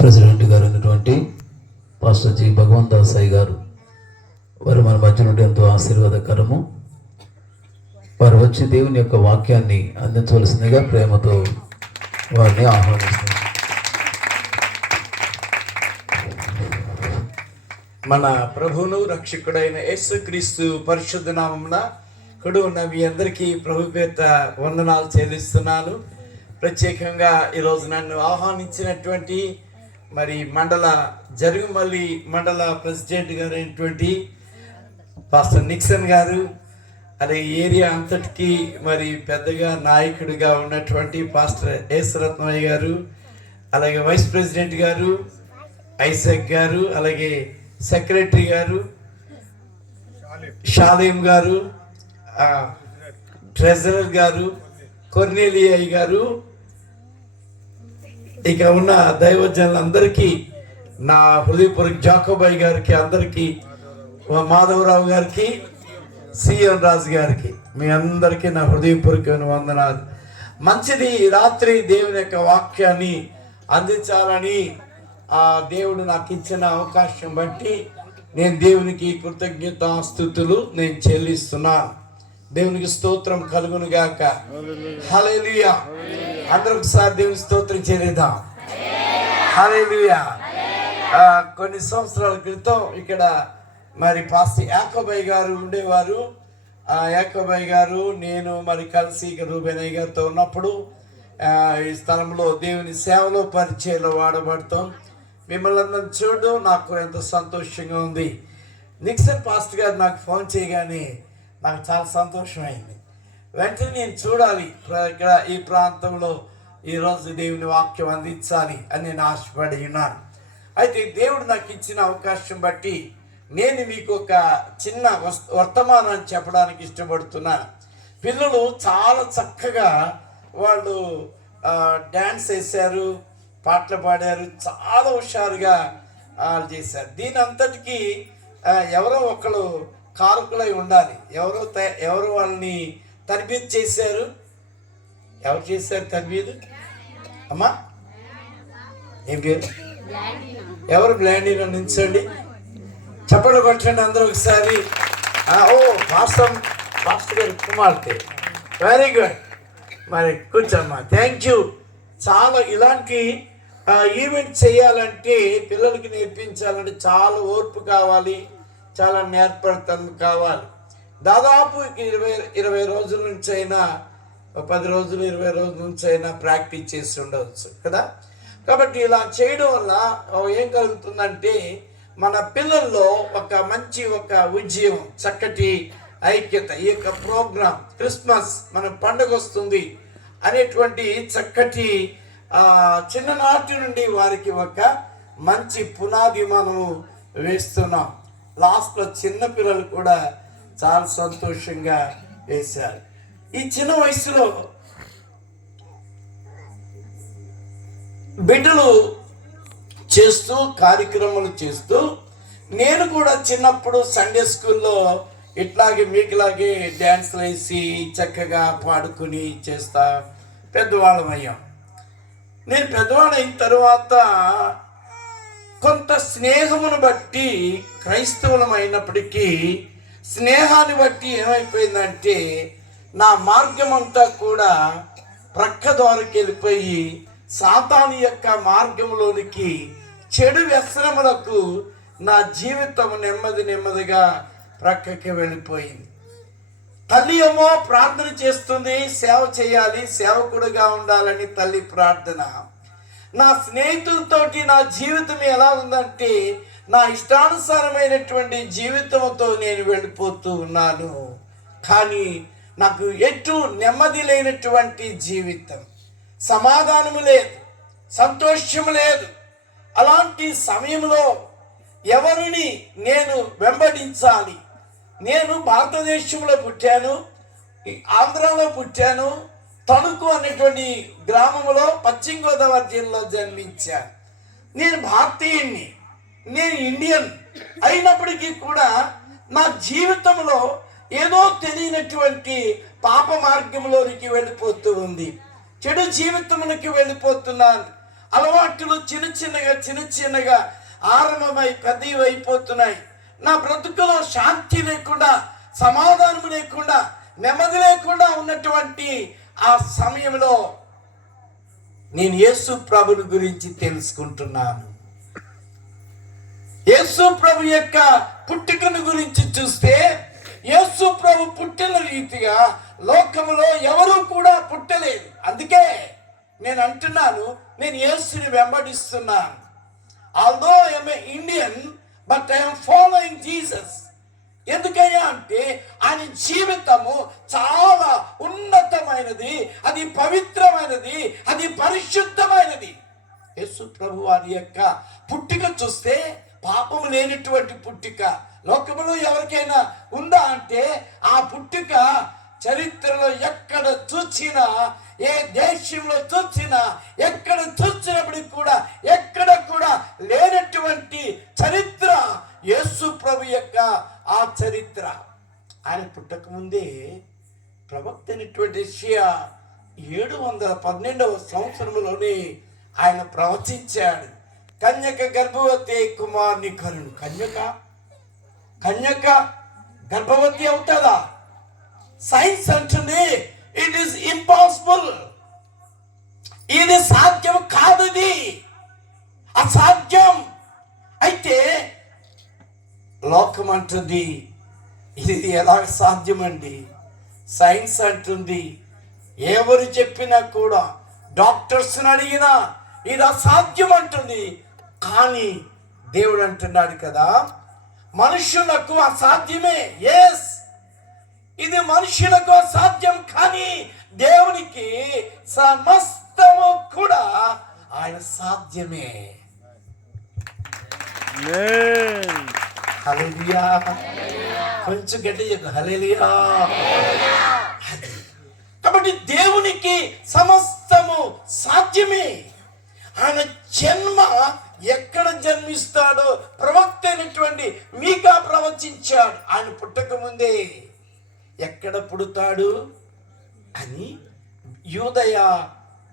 President గారు అయినటువంటి pastor G Bhagavanth దాసాయి గారు వారు మన మధ్య నుండి ఎంతో ఆశీర్వాదకరము. వారు వచ్చి దేవుని యొక్క వాక్యాన్ని అందించవలసిందిగా ప్రేమతో వారిని ఆహ్వానిస్తున్నారు. మన ప్రభువును రక్షకుడైన యేసుక్రీస్తు పరిశుద్ధ నామమున కుడి ఉన్న మీ అందరికీ ప్రభు పేరిట వందనాలు చెల్లిస్తున్నాను. ప్రత్యేకంగా ఈరోజు నన్ను ఆహ్వానించినటువంటి జరుగుమల్లి మండల ప్రెసిడెంట్ గారు అయినటువంటి పాస్టర్ నిక్సన్ గారు, అలాగే ఏరియా అంతటికి పెద్దగా నాయకుడిగా ఉన్నటువంటి పాస్టర్ యేసరత్నయ్య గారు, అలాగే వైస్ ప్రెసిడెంట్ గారు ఐసక్ గారు, అలాగే సెక్రటరీ గారు షాలేం గారు, ట్రెజరర్ గారు కొర్నేలియా గారు, ఇక ఉన్న దైవజనులందరికీ, నా హృదయపూర్వక జాకోబాయ్ గారికి, అందరికీ, మాధవరావు గారికి, సిఎన్ రాజు గారికి, మీ అందరికీ నా హృదయపూర్వకమైన వందనాలు. మంచిది, రాత్రి దేవుని యొక్క వాక్యాన్ని అందించాలని ఆ దేవుడు నాకు ఇచ్చిన అవకాశం బట్టి నేను దేవునికి కృతజ్ఞతాస్తుతులు నేను చెల్లిస్తున్నాను. దేవునికి స్తోత్రం కలుగును గాక. హల్లెలూయా. అందరూ ఒకసారి దేవుని స్తోత్రం చేద్దాం. హల్లెలూయా. కొన్ని సంవత్సరాల క్రితం ఇక్కడ పాస్టర్ యాకోబయ్య గారు ఉండేవారు. యాకోబయ్య గారు నేను కలిసి రూబెనయ్య గారితో ఉన్నప్పుడు ఈ స్థలంలో దేవుని సేవలో పరిచయంలో వాడబడతాం. మిమ్మల్ని అందరిని చూడడం నాకు ఎంతో సంతోషంగా ఉంది. నిక్సన్ పాస్టర్ గారు నాకు ఫోన్ చేయగానే నాకు చాలా సంతోషమైంది. వెంటనే నేను చూడాలి, ఇక్కడ ఈ ప్రాంతంలో ఈరోజు దేవుని వాక్యం అందించాలి అని నేను ఆశపడి ఉన్నాను. అయితే దేవుడు నాకు ఇచ్చిన అవకాశం బట్టి నేను మీకు ఒక చిన్న వర్తమానాన్ని చెప్పడానికి ఇష్టపడుతున్నాను. పిల్లలు చాలా చక్కగా వాళ్ళు డ్యాన్స్ వేశారు, పాటలు పాడారు, చాలా హుషారుగా చేశారు. దీని అంతటికీ ఎవరో ఒకరు కారకులై ఉండాలి. ఎవరు వాళ్ళని తర్బీదు చేశారు? ఎవరు చేశారు తర్బీదు? అమ్మా ఏం పేరు? ఎవరు? బ్లాండీలో నిల్చోండి, చప్పట్లు కొట్టండి అందరూ ఒకసారి. మాస్టర్ గారి కుమార్తె, వెరీ గుడ్. కూర్చోమ్మా. Thank you. చాలా ఇలాంటి ఈవెంట్ చేయాలంటే, పిల్లలకి నేర్పించాలంటే చాలా ఓర్పు కావాలి, చాలా నేర్పడతనం కావాలి. దాదాపు 20 రోజుల నుంచి అయినా, 10 రోజులు 20 రోజుల నుంచి అయినా ప్రాక్టీస్ చేసి ఉండవచ్చు కదా. కాబట్టి ఇలా చేయడం వల్ల ఏం కలుగుతుందంటే, మన పిల్లల్లో ఒక మంచి విజయం, చక్కటి ఐక్యత, ఈ యొక్క ప్రోగ్రాం క్రిస్మస్ మన పండుగ వస్తుంది అనేటువంటి చక్కటి చిన్ననాటి నుండి వారికి ఒక మంచి పునాది మనము వేస్తున్నాం. లాస్ట్లో చిన్న పిల్లలు కూడా చాలా సంతోషంగా వేశారు. ఈ చిన్న వయసులో బిడ్డలు చేస్తూ కార్యక్రమాలు చేస్తూ, నేను కూడా చిన్నప్పుడు సండే స్కూల్లో ఇట్లాగే మీకులాగే డ్యాన్స్లు వేసి చక్కగా పాడుకుని చేస్తా పెద్దవాళ్ళం అయ్యాం. నేను పెద్దవాళ్ళు అయిన తర్వాత కొంత స్నేహమును బట్టి క్రైస్తవులం అయినప్పటికీ, స్నేహాన్ని బట్టి ఏమైపోయిందంటే నా మార్గం అంతా కూడా ప్రక్క ద్వారాకి వెళ్ళిపోయి సాతాను యొక్క మార్గంలోనికి, చెడు వ్యసనములకు నా జీవితం నెమ్మదిగా ప్రక్కకి వెళ్ళిపోయింది. తల్లి ఏమో ప్రార్థన చేస్తుంది, సేవ చేయాలి, సేవకుడుగా ఉండాలని తల్లి ప్రార్థన. నా స్నేహితులతోటి నా జీవితం ఎలా ఉందంటే, నా ఇష్టానుసారమైనటువంటి జీవితంతో నేను వెళ్ళిపోతూ ఉన్నాను. కానీ నాకు ఎటు నెమ్మది లేనటువంటి జీవితం, సమాధానము లేదు, సంతోషము లేదు. అలాంటి సమయంలో ఎవరిని నేను వెంబడించాలి? నేను భారతదేశంలో పుట్టాను, ఆంధ్రాలో పుట్టాను, తణుకు అనేటువంటి గ్రామంలో పశ్చిమ గోదావరి జిల్లాలో జన్మించాను. నేను భారతీయుణ్ణి, నేను ఇండియన్ అయినప్పటికీ కూడా నా జీవితంలో ఏదో తెలియనటువంటి పాప మార్గంలోనికి వెళ్ళిపోతూ ఉంది, చెడు జీవితంలోకి వెళ్ళిపోతున్నాను. అలవాట్లు చిన్న చిన్నగా ఆరంభమై పెద్దవి అయిపోతున్నాయి. నా బ్రతుకులో శాంతి లేకుండా, సమాధానం లేకుండా, నెమ్మది లేకుండా ఉన్నటువంటి ఆ సమయంలో నేను యేసు ప్రభుని గురించి తెలుసుకుంటున్నాను. యేసు ప్రభు యొక్క పుట్టుకను గురించి చూస్తే, యేసు ప్రభు పుట్టిన రీతిగా లోకములో ఎవరు కూడా పుట్టలేదు. అందుకే నేను అంటున్నాను, నేను యేసుని వెంబడిస్తున్నాను. Although I'm a Indian, but I'm following Jesus. ఎందుకయ్యా అంటే ఆయన జీవితము చాలా ఉన్నతమైనది, అది పవిత్రమైనది, అది పరిశుద్ధమైనది. యేసు ప్రభు వారి యొక్క పుట్టిక చూస్తే పాపము లేనటువంటి పుట్టిక లోకములో ఎవరికైనా ఉందా అంటే ఆ పుట్టిక చరిత్రలో ఎక్కడ చూసినా, ఏ దేశంలో చూసినా, ఎక్కడ చూసినప్పటికి కూడా ఎక్కడ కూడా లేనటువంటి చరిత్ర యేసు ప్రభు యొక్క ఆ చరిత్ర. ఆయన పుట్టక ముందే ప్రవక్త అయినటువంటి యెషయా 712వ సంవత్సరంలోనే ఆయన ప్రవచించాడు. కన్యక గర్భవతి కుమారుని కరుణు. కన్యక గర్భవతి అవుతుందా? సైన్స్ అంటుంది ఇట్ ఈస్ ఇంపాసిబుల్, ఇది సాధ్యం కాదు, ఇది అసాధ్యం. అయితే లోకం అంటుంది ఇది ఎలా సాధ్యమండి? సైన్స్ అంటుంది, ఎవరు చెప్పినా కూడా, డాక్టర్స్ని అడిగినా ఇది అసాధ్యం అంటుంది. కానీ దేవుడు అంటున్నాడు కదా, మనుషులకు అసాధ్యమే. ఎస్, ఇది మనుషులకు అసాధ్యం, కానీ దేవునికి సమస్తము కూడా ఆయన సాధ్యమే. హల్లెలూయా. కొంచెం గట్టి చెప్పు, హల్లెలూయా. కాబట్టి దేవునికి సమస్తము సాధ్యమే. ఆయన జన్మ ఎక్కడ జన్మిస్తాడో ప్రవక్త అయినటువంటి మీకా ప్రవచించాడు. ఆయన పుట్టక ముందే ఎక్కడ పుడతాడు అని, యూదయ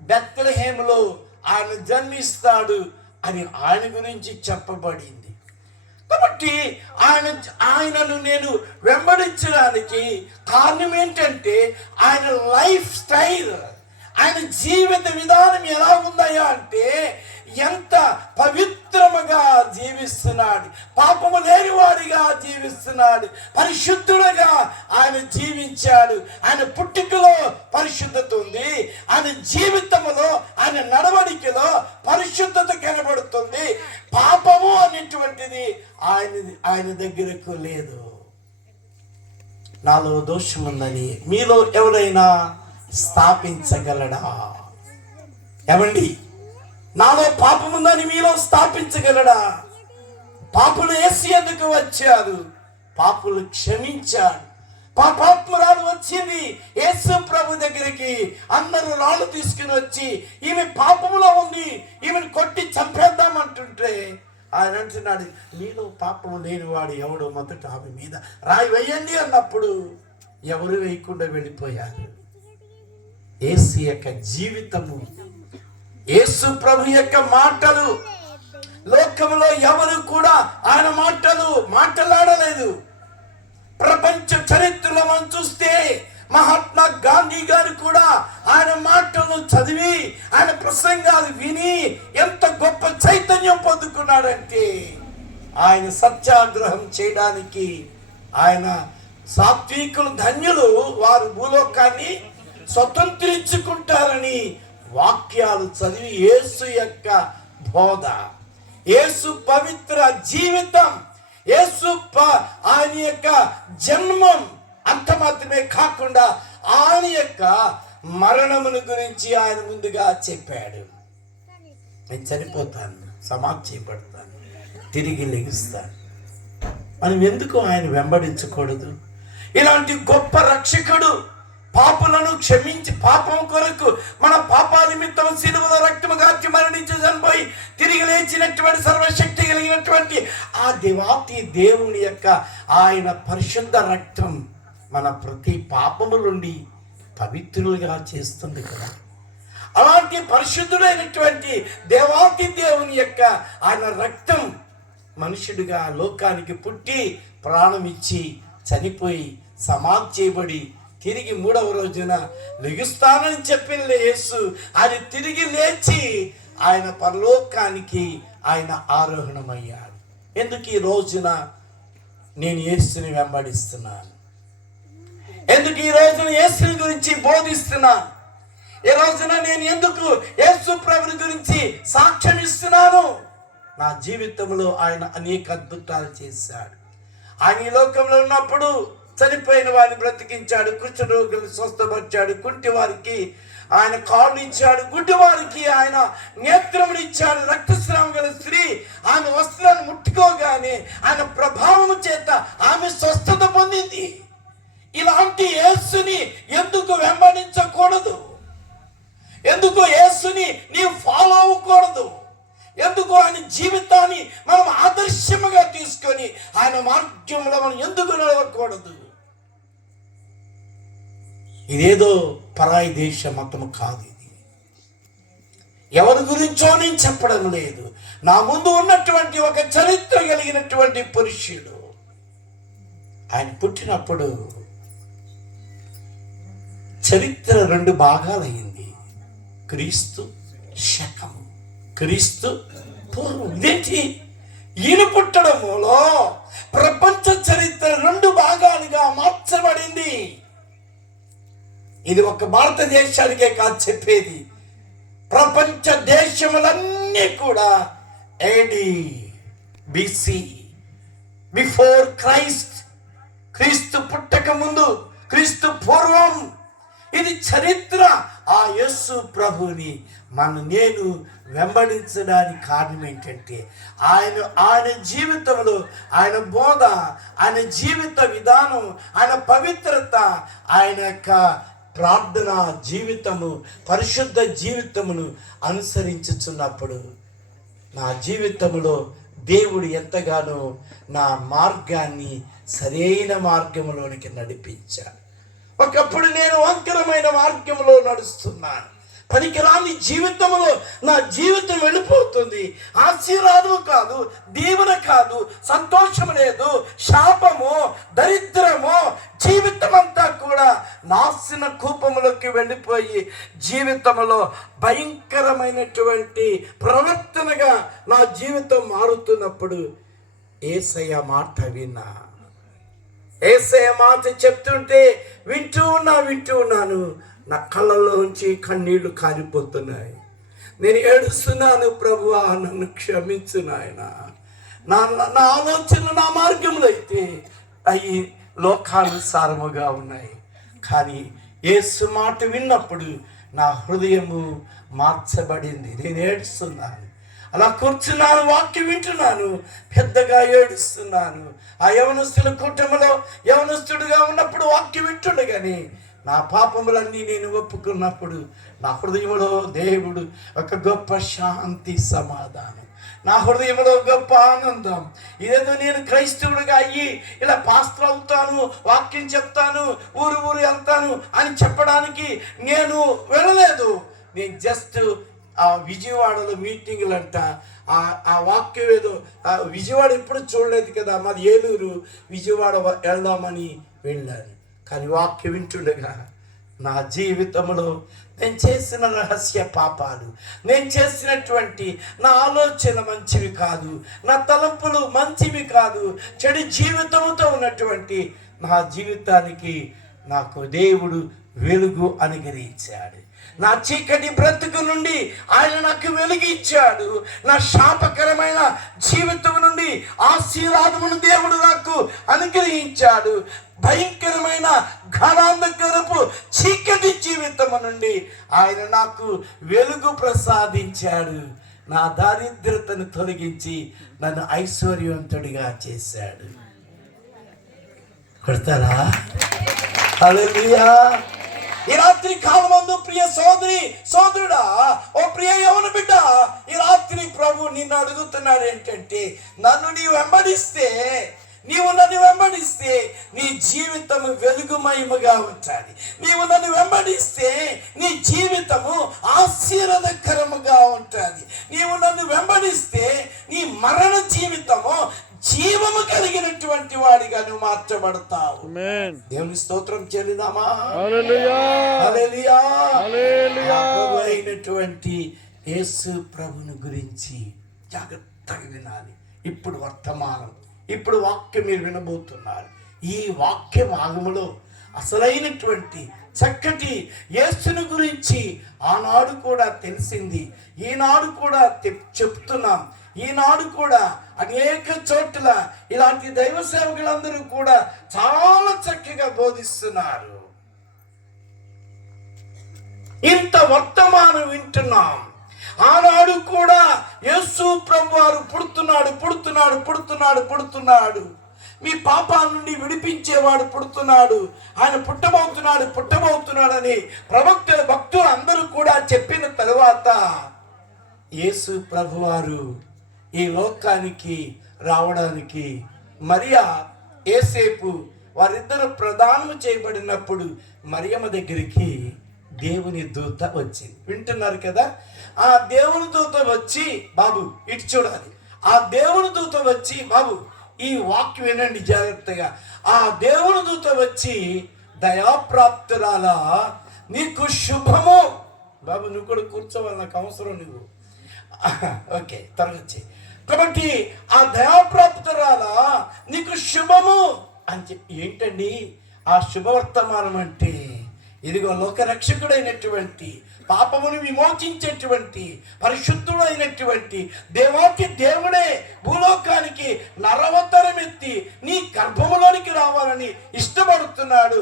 బెత్లెహేములో ఆయన జన్మిస్తాడు అని ఆయన గురించి చెప్పబడింది. కాబట్టి ఆయనను నేను వెంబడించడానికి కారణం ఏంటంటే ఆయన లైఫ్ స్టైల్, ఆయన జీవిత విధానం ఎలా ఉందయ్యా అంటే ఎంత పవిత్రముగా జీవిస్తున్నాడు, పాపము లేనివాడిగా జీవిస్తున్నాడు, పరిశుద్ధుడుగా ఆయన జీవించాడు. ఆయన పుట్టుకలో పరిశుద్ధత ఉంది, ఆయన జీవితంలో, ఆయన నడవడికలో పరిశుద్ధత కనబడుతుంది. పాపము అనేటువంటిది ఆయన దగ్గరకు లేదు. నాలో దోషం ఉందని మీలో ఎవరైనా స్థాపించగలడా? ఏమండి, నాలో పాపం ఉందని మీలో స్థాపించగలడా? పాపులు యేసు ఎందుకు వచ్చారు? పాపులు క్షమించాడు. పాపాత్మురాలు వచ్చింది యేసు ప్రభు దగ్గరికి. అందరూ రాళ్ళు తీసుకుని వచ్చి ఈమె పాపములో ఉంది, ఈమెను కొట్టి చంపేద్దామంటుంటే ఆయన అంటున్నాడు, మీలో పాపము లేనివాడు ఎవడో మొదట ఆమె మీద రాయి వేయండి అన్నప్పుడు ఎవరు వేయకుండా వెళ్ళిపోయారు. యేసు యొక్క జీవితము, యేసు ప్రభు యొక్క మాటలు, లోకంలో ఎవరు కూడా ఆయన మాటలు మాట్లాడలేదు. ప్రపంచ చరిత్రలో మనం చూస్తే మహాత్మా గాంధీ గారు కూడా ఆయన మాటలు చదివి, ఆయన ప్రసంగాలు విని ఎంత గొప్ప చైతన్యం పొందుకున్నాడంటే, ఆయన సత్యాగ్రహం చేయడానికి ఆయన సాత్వికులు ధన్యులు, వారు భూలోకాన్ని స్వతంత్రించుకుంటారని వాక్యాలు చదివి యేసు యొక్క బోధ, యేసు పవిత్ర జీవితం, యేసు ఆయన యొక్క జన్మం, అంత మాత్రమే కాకుండా ఆయన యొక్క మరణమును గురించి ఆయన ముందుగా చెప్పాడు. నేను చనిపోతాను, సమాధి చేయబడతాను, తిరిగి లెగుస్తాను. మనం ఎందుకు ఆయన వెంబడించకూడదు? ఇలాంటి గొప్ప రక్షకుడు పాపులను క్షమించి, పాపం కొరకు మన పాపాల నిమిత్తం సిలువలో రక్తము గార్చి మరణించి చనిపోయి తిరిగి లేచినటువంటి సర్వశక్తి కలిగినటువంటి ఆ దేవాతి దేవుని యొక్క ఆయన పరిశుద్ధ రక్తం మన ప్రతి పాపము నుండి పవిత్రులుగా చేస్తుంది కదా. అలాంటి పరిశుద్ధుడైనటువంటి దేవాతి దేవుని యొక్క ఆయన రక్తం మనుషుడిగా లోకానికి పుట్టి ప్రాణం ఇచ్చి చనిపోయి సమాధి చేయబడి తిరిగి 3వ రోజున లెగుస్తానని చెప్పిన యేసు ఆయన తిరిగి లేచి ఆయన పరలోకానికి ఆయన ఆరోహణమయ్యాడు. ఎందుకు ఈ రోజున నేను యేసుని వెంబడిస్తున్నాను? ఎందుకు ఈ రోజున యేసుని గురించి బోధిస్తున్నాను? ఈ రోజున నేను ఎందుకు యేసు ప్రభుని గురించి సాక్ష్యం ఇస్తున్నాను? నా జీవితంలో ఆయన అనేక అద్భుతాలు చేశాడు. ఆయన ఈ లోకంలో ఉన్నప్పుడు చనిపోయిన వారిని బ్రతికించాడు, కుష్ఠరోగులను స్వస్థపరిచాడు, కుంటి వారికి ఆయన కాళ్ళు ఇచ్చాడు, గుడ్డి వారికి ఆయన నేత్రములు ఇచ్చాడు. రక్తస్రావం గల స్త్రీ ఆమె వస్త్రాన్ని ముట్టుకోగానే ఆయన ప్రభావము చేత ఆమె స్వస్థత పొందింది. ఇలాంటి యేసుని ఎందుకు వెంబడించకూడదు? ఎందుకు యేసుని నీవు ఫాలో అవ్వకూడదు? ఎందుకు ఆయన జీవితాన్ని మనం ఆదర్శముగా తీసుకొని ఆయన మార్గంలో మనం ఎందుకు నడవకూడదు? ఇదేదో పరాయి దేశ మతము కాదు. ఇది ఎవరి గురించో నేను చెప్పడం లేదు. నా ముందు ఉన్నటువంటి ఒక చరిత్ర కలిగినటువంటి పురుషుడు. ఆయన పుట్టినప్పుడు చరిత్ర 2 భాగాలయ్యింది. క్రీస్తు శకము, క్రీస్తు పూర్వం. ఇదేంటి? ఈయన పుట్టడములో ప్రపంచ చరిత్ర 2 భాగాలుగా మార్చబడింది. ఇది ఒక భారతదేశానికే కాదు చెప్పేది, ప్రపంచ దేశములన్నీ కూడా AD BC, బిఫోర్ క్రైస్ట్, క్రీస్తు పుట్టక ముందు, క్రీస్తు పూర్వం. ఇది చరిత్ర. ఆ యేసు ప్రభుని నేను వెంబడించడానికి కారణం ఏంటంటే ఆయన జీవితంలో ఆయన బోధ, ఆయన జీవిత విధానం, ఆయన పవిత్రత, ఆయన యొక్క ప్రార్థన జీవితము, పరిశుద్ధ జీవితమును అనుసరించుచున్నప్పుడు నా జీవితంలో దేవుడు ఎంతగానో నా మార్గాన్ని సరైన మార్గంలోనికి నడిపించాడు. ఒకప్పుడు నేను వంకరమైన మార్గంలో నడుస్తున్నాను. పనికిరాని జీవితంలో నా జీవితం వెళ్ళిపోతుంది. ఆశీర్వాదము కాదు, దీవెన కాదు, సంతోషం లేదు, శాపము, దరిద్రము, జీవితం అంతా కూడా నాశన కూపములోకి వెళ్ళిపోయి జీవితంలో భయంకరమైనటువంటి ప్రవర్తనగా నా జీవితం మారుతున్నప్పుడు యేసయ్య మాట విన్నా. యేసయ్య మాట చెప్తుంటే వింటూ ఉన్నాను. నా కళ్ళలోంచి కన్నీళ్లు కారిపోతున్నాయి. నేను ఏడుస్తున్నాను, ప్రభువా నన్ను క్షమించు నాయన. నా ఆలోచన, నా మార్గంలో అయితే అవి లోకానుసారముగా ఉన్నాయి. కానీ యేసు మాట విన్నప్పుడు నా హృదయము మార్చబడింది. నేను ఏడుస్తున్నాను. అలా కూర్చున్నాను, వాక్యం వింటున్నాను, పెద్దగా ఏడుస్తున్నాను. ఆ యవనస్తుల కూటమిలో యవనస్తుడిగా ఉన్నప్పుడు వాక్యం వింటుండగానే నా పాపములన్నీ నేను ఒప్పుకున్నప్పుడు నా హృదయంలో దేవుడు ఒక గొప్ప శాంతి, సమాధానం, నా హృదయంలో గొప్ప ఆనందం. ఇదేదో నేను క్రైస్తవుడిగా అయ్యి ఇలా పాస్టర్ అవుతాను, వాక్యం చెప్తాను, ఊరు వెళ్తాను అని చెప్పడానికి నేను వెళ్ళలేదు. నేను జస్ట్ ఆ విజయవాడలో మీటింగులు అంట, ఆ వాక్యం ఏదో విజయవాడ ఎప్పుడు చూడలేదు కదా, మాది ఏలూరు, విజయవాడ వెళ్దామని వెళ్ళాను. కానీ వాక్యం వింటుండగా నా జీవితంలో నేను చేసిన రహస్య పాపాలు, నేను చేసినటువంటి నా ఆలోచన మంచివి కాదు, నా తలంపులు మంచివి కాదు, చెడు జీవితంతో ఉన్నటువంటి నా జీవితానికి నాకు దేవుడు వెలుగు అనుగ్రహించాడు. నా చీకటి బ్రతుకు నుండి ఆయన నాకు వెలిగించాడు. నా శాపకరమైన జీవితం నుండి ఆశీర్వాదమును దేవుడు నాకు అనుగ్రహించాడు. భయంకరమైన ఘనాంధకరపు చీకటి జీవితము నుండి ఆయన నాకు వెలుగు ప్రసాదించాడు. నా దారిద్రతను తొలగించి నన్ను ఐశ్వర్యవంతుడిగా చేశాడు. కొడతారా? హల్లెలూయా. ఈ రాత్రి కాలమందు ప్రియ సోదరి సోదరుడా, ఓ ప్రియ యవన బిడ్డ, ఈ రాత్రి ప్రభు నిన్ను అడుగుతున్నాడు ఏంటంటే, నన్ను నీ వెంబడిస్తే నీవు నన్ను వెంబడిస్తే నీ జీవితము వెలుగుమయముగా ఉంటుంది. నీవు నన్ను వెంబడిస్తే నీ జీవితము ఆశీర్వాదకరముగా ఉంటుంది. నీవు నన్ను వెంబడిస్తే నీ మరణ జీవితము జీవము కలిగినటువంటి వాడిగా నువ్వు మార్చబడతావు. దేవుని స్తోత్రం చెల్లిదామా. హల్లెలూయా. ప్రభు అయినటువంటి యేసు ప్రభుని గురించి జాగ్రత్తగా వినాలి. ఇప్పుడు వర్తమానం, ఇప్పుడు వాక్యం మీరు వినబోతున్నారు. ఈ వాక్య భాగములో అసలైనటువంటి చక్కటి యేసుని గురించి ఆనాడు కూడా తెలిసింది, ఈనాడు కూడా చెప్తున్నాం. ఈనాడు కూడా అనేక చోట్ల ఇలాంటి దైవ సేవకులందరూ కూడా చాలా చక్కగా బోధిస్తున్నారు. ఇంత వర్తమానం వింటున్నాం. ఆనాడు కూడా యేసు ప్రభువారు పుడుతున్నాడు. మీ పాపాల నుండి విడిపించేవాడు పుడుతున్నాడు, ఆయన పుట్టబోతున్నాడని ప్రవక్తలు భక్తులు అందరూ కూడా చెప్పిన తరువాత యేసు ప్రభువారు ఈ లోకానికి రావడానికి మరియా యేసేపు వారిద్దరు ప్రదానము చేయబడినప్పుడు మరియమ్మ దగ్గరికి దేవుని దూత వచ్చింది. వింటున్నారు కదా? ఆ దేవుని దూత వచ్చి, బాబు ఇటు చూడాలి. ఆ దేవుని దూత వచ్చి, బాబు ఈ వాక్యం వినండి జాగ్రత్తగా. ఆ దేవుని దూత వచ్చి, దయాప్రాప్తురాలా నీకు శుభము. బాబు నువ్వు కూడా కూర్చోవాలి, నాకు అవసరం నువ్వు. ఓకే, త్వరగొచ్చి. కాబట్టి ఆ దయాప్రాప్తురాలా నీకు శుభము అని చెప్పి, ఏంటండి ఆ శుభవర్తమానం అంటే? ఇదిగో లోకరక్షకుడైనటువంటి, పాపమును విమోచించేటువంటి, పరిశుద్ధుడైనటువంటి దేవాకి దేవుడే భూలోకానికి నరవతరం ఎత్తి నీ గర్భములోనికి రావాలని ఇష్టపడుతున్నాడు.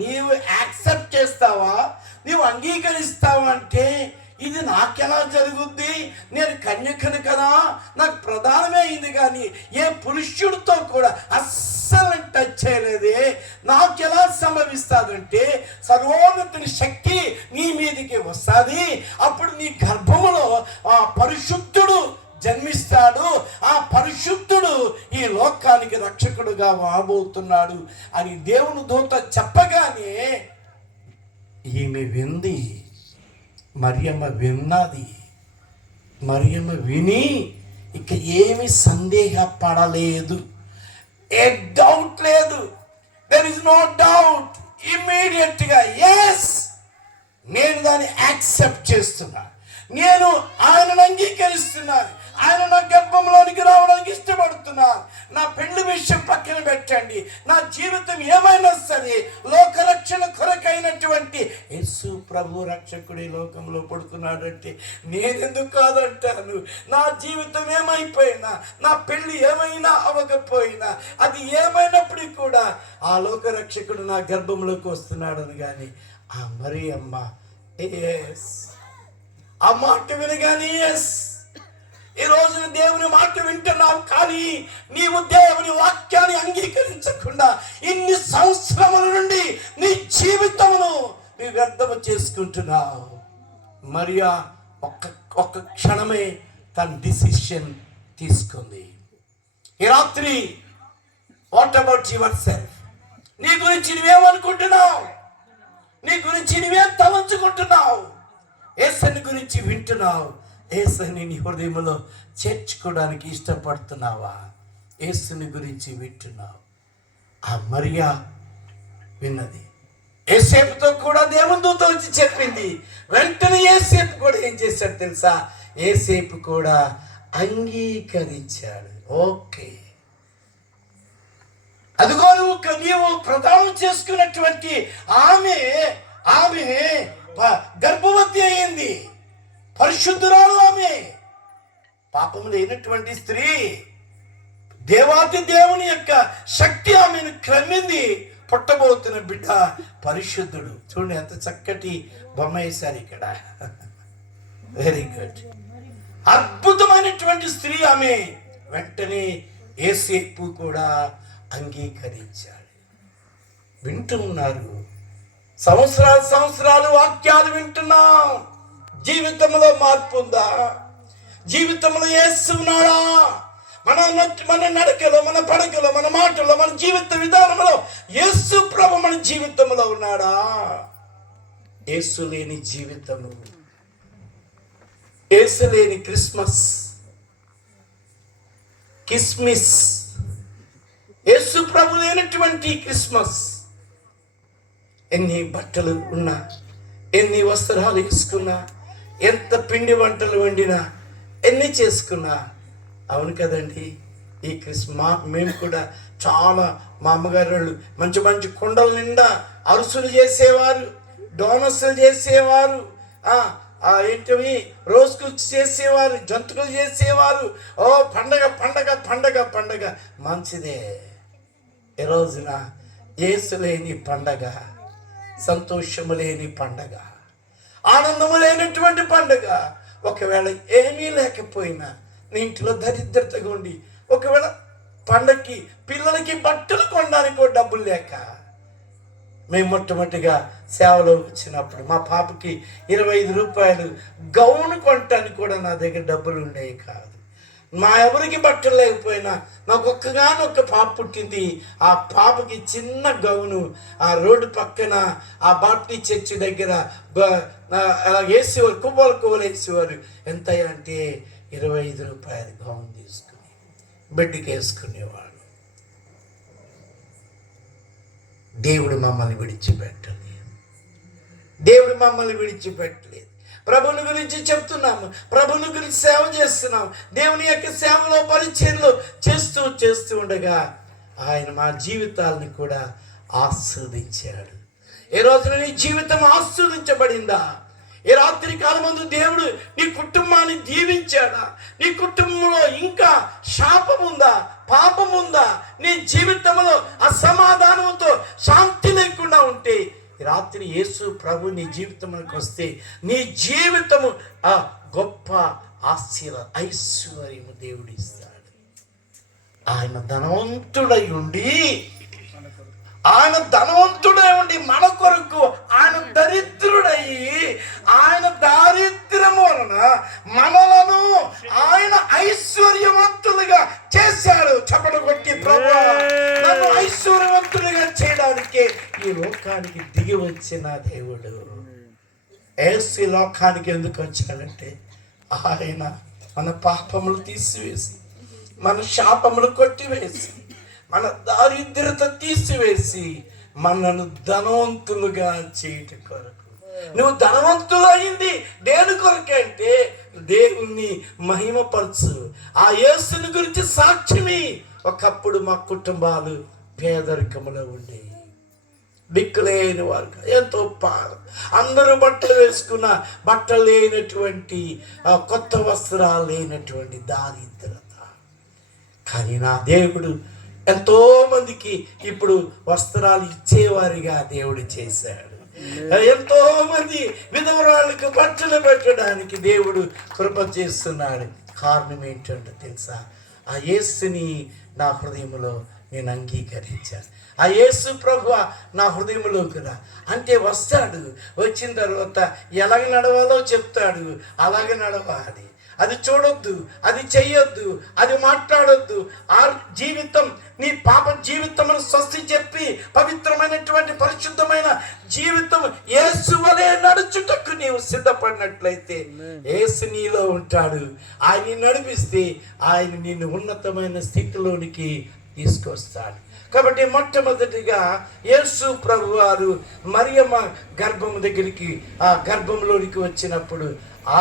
నీవు యాక్సెప్ట్ చేస్తావా? నీవు అంగీకరిస్తావా? అంటే ఇది నాకెలా జరుగుద్ది? నేను కన్యకను కదా, నాకు ప్రధానమే అయింది, కానీ ఏ పురుషుడితో కూడా అస్సలు టచ్ చేయలేదే. నాకెలా సంభవిస్తుందంటే సర్వోన్నతుని శక్తి నీ మీదికి వస్తుంది. అప్పుడు నీ గర్భములో ఆ పరిశుద్ధుడు జన్మిస్తాడు. ఆ పరిశుద్ధుడు ఈ లోకానికి రక్షకుడుగా రాబోతున్నాడు అని దేవుని దూత చెప్పగానే ఈమె వింది. మరియమ్మ విన్నది. మరియమ్మ విని ఇక ఏమి సందేహపడలేదు. ఏ డౌట్ లేదు. There is no doubt. ఇమ్మీడియట్గా ఎస్, నేను దాన్ని యాక్సెప్ట్ చేస్తున్నా, నేను ఆయనను అంగీకరిస్తున్నాను, ఆయన నా గర్భంలోనికి రావడానికి ఇష్టపడుతున్నాను. నా పెళ్లి విషయం పక్కన పెట్టండి, నా జీవితం ఏమైనా సరే లోకరక్షణ కొరకైనటువంటి యేసు ప్రభు రక్షకుడి లోకంలో పడుతున్నాడంటే నేనెందుకు కాదంటాను? నా జీవితం ఏమైపోయినా, నా పెళ్లి ఏమైనా అవ్వకపోయినా, అది ఏమైనప్పటికీ కూడా ఆ లోకరక్షకుడు నా గర్భంలోకి వస్తున్నాడని. కానీ ఆ మరియమ్మ ఎస్, ఆ మాట వినగానే ఎస్. ఈ రోజు దేవుని మాట వింటున్నావు, కానీ నీవు దేవుని వాక్యాన్ని అంగీకరించకుండా ఇన్ని సంవత్సరముల నుండి నీ జీవితమును నీ వ్యర్థము చేసుకుంటున్నావు. మరియా ఒక్క క్షణమే తన డిసిషన్ తీసుకుంది. ఈ రాత్రి వాట్ అబౌట్ యువర్ సెల్ఫ్? నీ గురించి నువ్వేమనుకుంటున్నావు? నీ గురించి నువ్వేం తలంచుకుంటున్నావు? యేసుని గురించి వింటున్నావు, యేసుని నీ హృదయంలో చేర్చుకోవడానికి ఇష్టపడుతున్నావా? యేసుని గురించి వింటున్నావు. ఆ మరియా విన్నది. యేసేపుతో కూడా దేవుని దూత వచ్చి చెప్పింది. వెంటనే యేసేపు కూడా ఏం చేశాడు తెలుసా? యేసేపు కూడా అంగీకరించాడు. ఓకే, అదిగో నీవు ప్రదానం చేసుకున్నటువంటి ఆమె గర్భవతి అయింది, పరిశుద్ధురాలు ఆమె, పాపము లేనటువంటి స్త్రీ. దేవాతి దేవుని యొక్క శక్తి ఆమెను క్రమింది. పుట్టబోతున్న బిడ్డ పరిశుద్ధుడు. చూడండి ఎంత చక్కటి బొమ్మ వేశారు ఇక్కడ. Very good. అద్భుతమైనటువంటి స్త్రీ ఆమె. వెంటనే యేసేపు కూడా అంగీకరించాడు. వింటూ ఉన్నారు, సంవత్సరాలు వాక్యాలు వింటున్నాం. జీవితంలో మార్పు ఉందా? జీవితంలో యేసు ఉన్నాడా? మన నడకలో, మన పడకలో, మన మాటలో, మన జీవిత విధానంలో యేసు ప్రభు మన జీవితంలో ఉన్నాడా? యేసు లేని జీవితము, యేసు లేని క్రిస్మస్, కిస్మిస్, యేసు ప్రభు లేనటువంటి క్రిస్మస్. ఎన్ని బట్టలు ఉన్నా, ఎన్ని వస్త్రాలు వేసుకున్నా, ఎంత పిండి వంటలు వండినా, ఎన్ని చేసుకున్నా, అవును కదండి. ఈ మేము కూడా చాలా, మా అమ్మగారు వాళ్ళు మంచి మంచి కుండల నిండా అరుసులు చేసేవారు, డోనస్లు చేసేవారు, ఏంటివి రోజులు చేసేవారు, జంతుకులు చేసేవారు. ఓ పండగ పండగ పండగ పండగ. మంచిదే. ఈ రోజున యేసు లేని పండగ, సంతోషము లేని పండగ, ఆనందము లేనటువంటి పండగ. ఒకవేళ ఏమీ లేకపోయినా, నీ ఇంట్లో దరిద్రతగా ఉండి, ఒకవేళ పండగకి పిల్లలకి బట్టలు కొనడానికి కూడా డబ్బులు లేక, మేము మొట్టమొదటిగా సేవలో వచ్చినప్పుడు మా పాపకి 25 రూపాయలు గౌను కొనటానికి కూడా నా దగ్గర డబ్బులు ఉండేవి కాదు. మా ఎవరికి బట్టలు లేకపోయినా నాకు ఒక్కగానొక్క పాప పుట్టింది. ఆ పాపకి చిన్న గౌను ఆ రోడ్డు పక్కన ఆ బాప్టీ చర్చి దగ్గర అలా వేసేవారు, కువ్వలు వేసేవారు. ఎంత అంటే 25 రూపాయలు గౌను తీసుకుని బిడ్డకి వేసుకునేవాడు. దేవుడు మమ్మల్ని విడిచిపెట్టలేదు, దేవుడు మమ్మల్ని విడిచిపెట్టలేదు. ప్రభుని గురించి చెప్తున్నాము, ప్రభుని గురించి సేవ చేస్తున్నాము. దేవుని యొక్క సేవలో, పరిచర్యలో చేస్తూ ఉండగా ఆయన మా జీవితాలని కూడా ఆస్వాదించాడు. ఏ రోజున నీ జీవితం ఆస్వాదించబడిందా? ఈ రాత్రి కాలమందు దేవుడు నీ కుటుంబాన్ని దీవించాడా? నీ కుటుంబంలో ఇంకా శాపం ఉందా, పాపం ఉందా? నీ జీవితంలో అసమాధానంతో శాంతి లేకుండా ఉంటే ఈ రాత్రి యేసు ప్రభు నీ జీవితంలోకి వస్తే నీ జీవితము ఆ గొప్ప ఐశ్వర్యము దేవుడు ఇస్తాడు. ఆయన ధనవంతుడై ఉండి మన కొరకు ఆయన దరిద్రుడయ్యి, ఆయన దారిద్ర్యము వలన మనలను ఆయన ఐశ్వర్యవంతులుగా చేశాడు. చప్పట్లు కొట్టి, ప్రభువా నన్ను ఐశ్వర్యవంతులుగా చేయడానికి ఈ లోకానికి దిగి వచ్చిన దేవుడు. యేసు లోకానికి ఎందుకు వచ్చాడంటే ఆయన మన పాపములు తీసివేసి, మన శాపములు కొట్టివేసి, మన దారిద్ర్యత తీసివేసి మనను ధనవంతులుగా చేయటం కొరకు. నువ్వు ధనవంతులు అయింది దేని కొరకు అంటే దేవుణ్ణి మహిమపరచు, ఆ యేసుని గురించి సాక్ష్యమి. ఒకప్పుడు మా కుటుంబాలు పేదరికములో ఉండేవి, దిక్కులేని వారు, ఎంతో అందరూ బట్టలు వేసుకున్న బట్టలు లేనటువంటి, కొత్త వస్త్రాలు లేనటువంటి దారిద్రత. కానీ నా దేవుడు ఎంతో మందికి ఇప్పుడు వస్త్రాలు ఇచ్చేవారిగా దేవుడు చేశాడు. ఎంతో మంది విధవరాళ్ళకు బట్టలు పెట్టడానికి దేవుడు కృప చేస్తున్నాడు. కారణం ఏంటంటే తెలుసా? ఆ యేసుని నా హృదయంలో నేను అంగీకరించాను. ఆ యేసు ప్రభువా నా హృదయంలోకి రా అంటే వస్తాడు. వచ్చిన తర్వాత ఎలాగ నడవాలో చెప్తాడు, అలాగే నడవాలి. అది చూడొద్దు, అది చెయ్యొద్దు, అది మాట్లాడొద్దు. ఆ జీవితం నీ పాప జీవితమును స్వస్తి చెప్పి పవిత్రమైనటువంటి పరిశుద్ధమైన జీవితం యేసు వలె నడుచుటకు నీవు సిద్ధపడినట్లయితే యేసు నీలో ఉంటాడు. ఆయన నడిపిస్తే ఆయన నిన్ను ఉన్నతమైన స్థితిలోనికి తీసుకొస్తాడు. కాబట్టి మొట్టమొదటిగా యేసు ప్రభువారు మరియమ్మ గర్భం దగ్గరికి, ఆ గర్భంలోనికి వచ్చినప్పుడు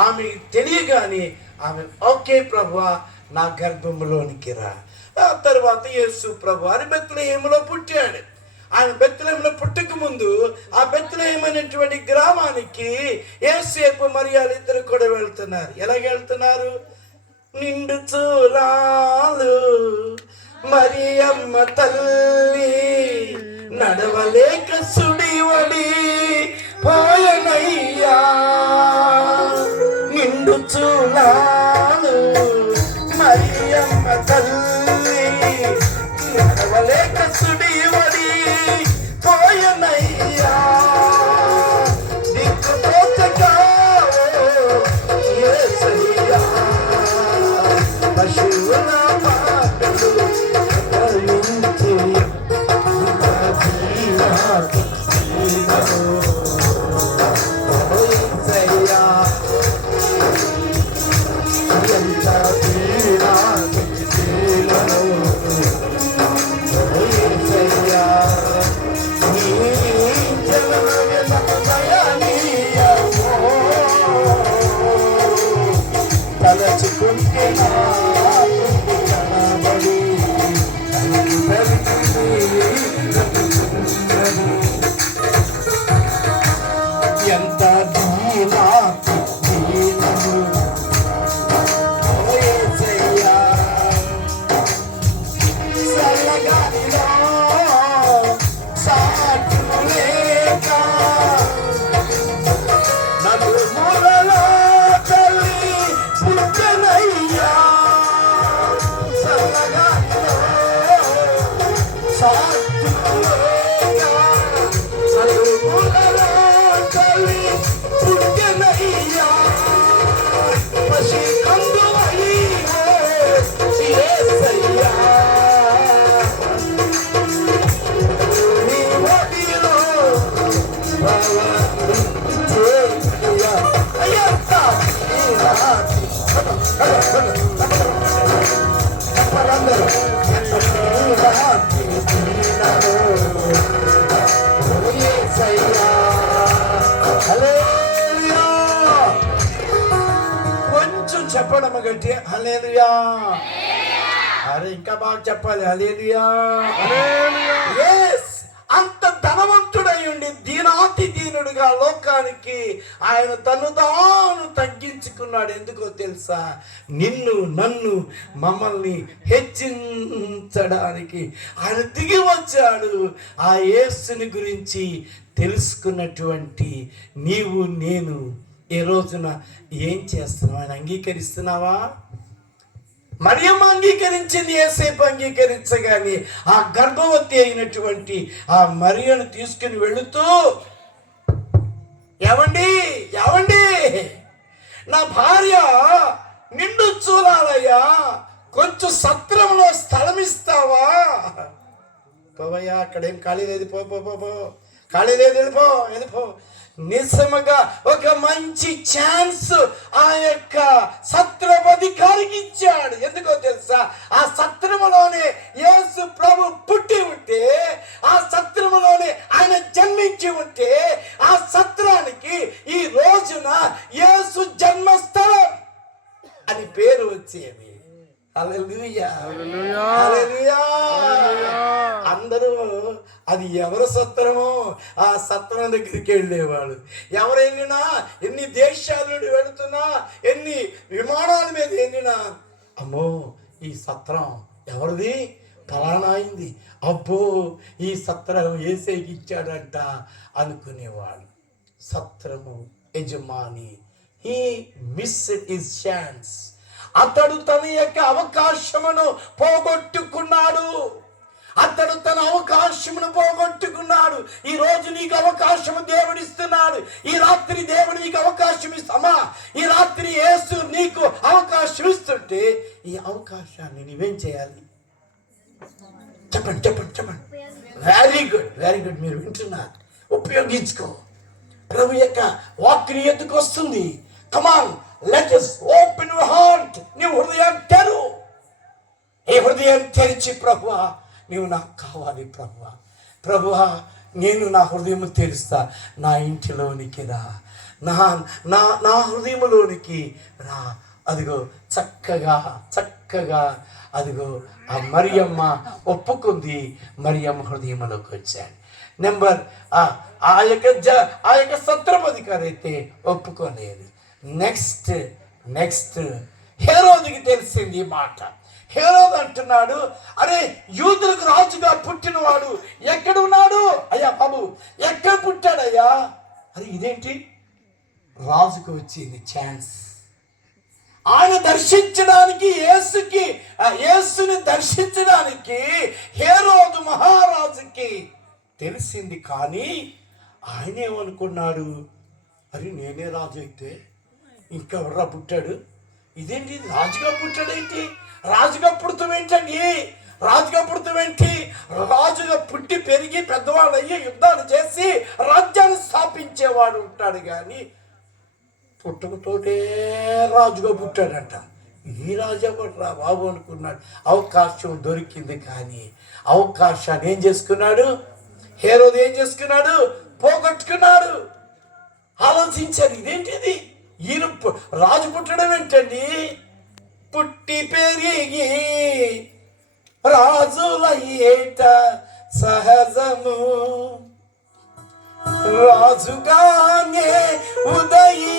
ఆమె తెలియగానే ఆమె ఓకే ప్రభువా నా గర్భంలోనికి రా. ఆ తర్వాత యేసు ప్రభువారు బెత్లెహేములో పుట్టాడు. ఆయన బెత్లెహేములో పుట్టక ముందు ఆ బెత్లెహేము అనేటువంటి గ్రామానికి యేసేపు మరియాలు ఇద్దరు కూడా వెళ్తున్నారు. ఎలాగ వెళ్తున్నారు? నిండు చూలాలు మరియమ్మ తల్లి నడవలేక సుడివడి పోయనయ్యా. నిండు చూలాలు మరియమ్మ తల్లి నడవలేక సుడివడి పోయనయ్యా. దిక్కుపోతగా యేసయ్యా పశువుల పాటలు కరుణించి తలచుకుంటే ఎంత దీనా దీనము యేసయ్యా సల్లగాలిలో సాటులు లేక నలుమూలలో తల్లి పుట్టనయ్యా సల్లగాలిలో సాటులు లేక నలుమూలలో తల్లి పుట్టనయ్యా పసి కందువయ్యో యేసయ్యా నీ ఒడిలో భవనించేయ్యా అయ్యప్ప నీ రాతి చెప్పరందరూ నీ రాతి దీనము యేసయ్యా హల్లెలూయా కొంచెం చెప్పడం గట్టి హల్లెలూయా అరే ఇంకా బాగా చెప్పాలి హల్లెలూయా yes అంత ధనవంతుడై ఉండి దీనాతి దీనుడిగా లోకానికి ఆయన తను తాను తగ్గించుకున్నాడు. ఎందుకో తెలుసా? నిన్ను నన్ను మమ్మల్ని హెచ్చించడానికి ఆయన దిగి వచ్చాడు. ఆ యేసుని గురించి తెలుసుకున్నటువంటి నీవు నేను ఈ రోజున ఏం చేస్తున్నావు? ఆయన అంగీకరిస్తున్నావా? మరియమ్మ అంగీకరించింది, యేసేపు అంగీకరించగానే ఆ గర్భవతి అయినటువంటి ఆ మరియను తీసుకుని వెళుతూ, ఏమండి నా భార్య నిండు చూడాలయ్యా, కొంచెం సత్రంలో స్థలం ఇస్తావా? పోవయ్యా, అక్కడేం ఖాళీ లేదు, పో ఖాళీ లేదు, వెళ్ళిపో. నిజముగా ఒక మంచి ఛాన్స్ ఆ యొక్క సత్రమధికారికి ఇచ్చాడు. ఎందుకో తెలుసా? ఆ సత్రములోనే యేసు ప్రభు పుట్టి ఉంటే, ఆ సత్రములోనే ఆయన జన్మించి ఉంటే, ఆ సత్రానికి ఈ రోజున యేసు జన్మస్థలం అని పేరు వచ్చేది. హల్లెలూయా హల్లెలూయా. అందరూ అది ఎవరు సత్రమో ఆ సత్రం దగ్గరికి వెళ్ళేవాడు. ఎవరు వెళ్ళినా, ఎన్ని దేశాల నుండి వెళుతున్నా, ఎన్ని విమానాల మీద వెళ్ళినా, అమ్మో ఈ సత్రం ఎవరిది? ఫలానా అయింది, అబ్బో ఈ సత్రం యేసేకి ఇచ్చాడంట అనుకునేవాడు. సత్రము యజమాని హీ మిస్డ్ హిస్ ఛాన్స్. అతడు తన యొక్క అవకాశమును పోగొట్టుకున్నాడు. ఈ రోజు నీకు అవకాశము దేవుడిస్తున్నాడు. ఈ రాత్రి దేవుడు నీకు అవకాశం ఇస్తామా? ఈ రాత్రి యేసు నీకు అవకాశం ఇస్తుంటే ఈ అవకాశాన్ని నీవేం చేయాలి? చెప్పండి. Very good. మీరు వింటున్నారు, ఉపయోగించుకో. ప్రభు యొక్క వాక్యం ఎందుకు వస్తుంది? కమాన్, let us open your heart. నీ హృదయం తెరు. ఈ హృదయం తెరిచి, ప్రభువా నీవు నాకు కావాలి, ప్రభువా నేను నా హృదయం తెరుస్తా, నా ఇంటిలోనికి రా, నా హృదయంలోనికి రా. అదిగో చక్కగా అదిగో ఆ మరియమ్మ ఒప్పుకుంది. మరియమ్మ హృదయంలోకి వచ్చాడు. నెంబర్ ఆ యొక్క సత్రమధికారి అయితే ఒప్పుకోలేదు. నెక్స్ట్ హేరోదుకి తెలిసింది ఈ మాట. హేరోదు అంటున్నాడు, అరే యూదులకు రాజుగా పుట్టినవాడు ఎక్కడ ఉన్నాడు? అయ్యా బాబు, ఎక్కడ పుట్టాడయ్యా? అరే ఇదేంటి? రాజుకు వచ్చింది ఛాన్స్. ఆయన దర్శించడానికి, యేసుని దర్శించడానికి హేరోదు మహారాజుకి తెలిసింది. కానీ ఆయన ఏమనుకున్నాడు? అరే నేనే రాజు అయితే ఇంకెవర్రా పుట్టాడు? ఇదేంటి రాజుగా పుట్టాడేంటి? రాజుగా పుడతాం ఏంటండి? రాజుగా పుడతాం ఏంటి? రాజుగా పుట్టి పెరిగి పెద్దవాళ్ళు అయ్యి యుద్ధాలు చేసి రాజ్యాన్ని స్థాపించేవాడు ఉంటాడు. కానీ పుట్టుకతోటే రాజుగా పుట్టాడంట. ఈ రాజా రా బాబు అనుకున్నాడు. అవకాశం దొరికింది, కానీ అవకాశాన్ని ఏం చేసుకున్నాడు? హేరోదు ఏం చేసుకున్నాడు? పోగొట్టుకున్నాడు. ఆలోచించారు, ఇదేంటిది? ఈయన రాజు పుట్టడం ఏంటండి? పుట్టి పెరిగి రాజులయ్యేట సహజము, రాజుగానే ఉదయి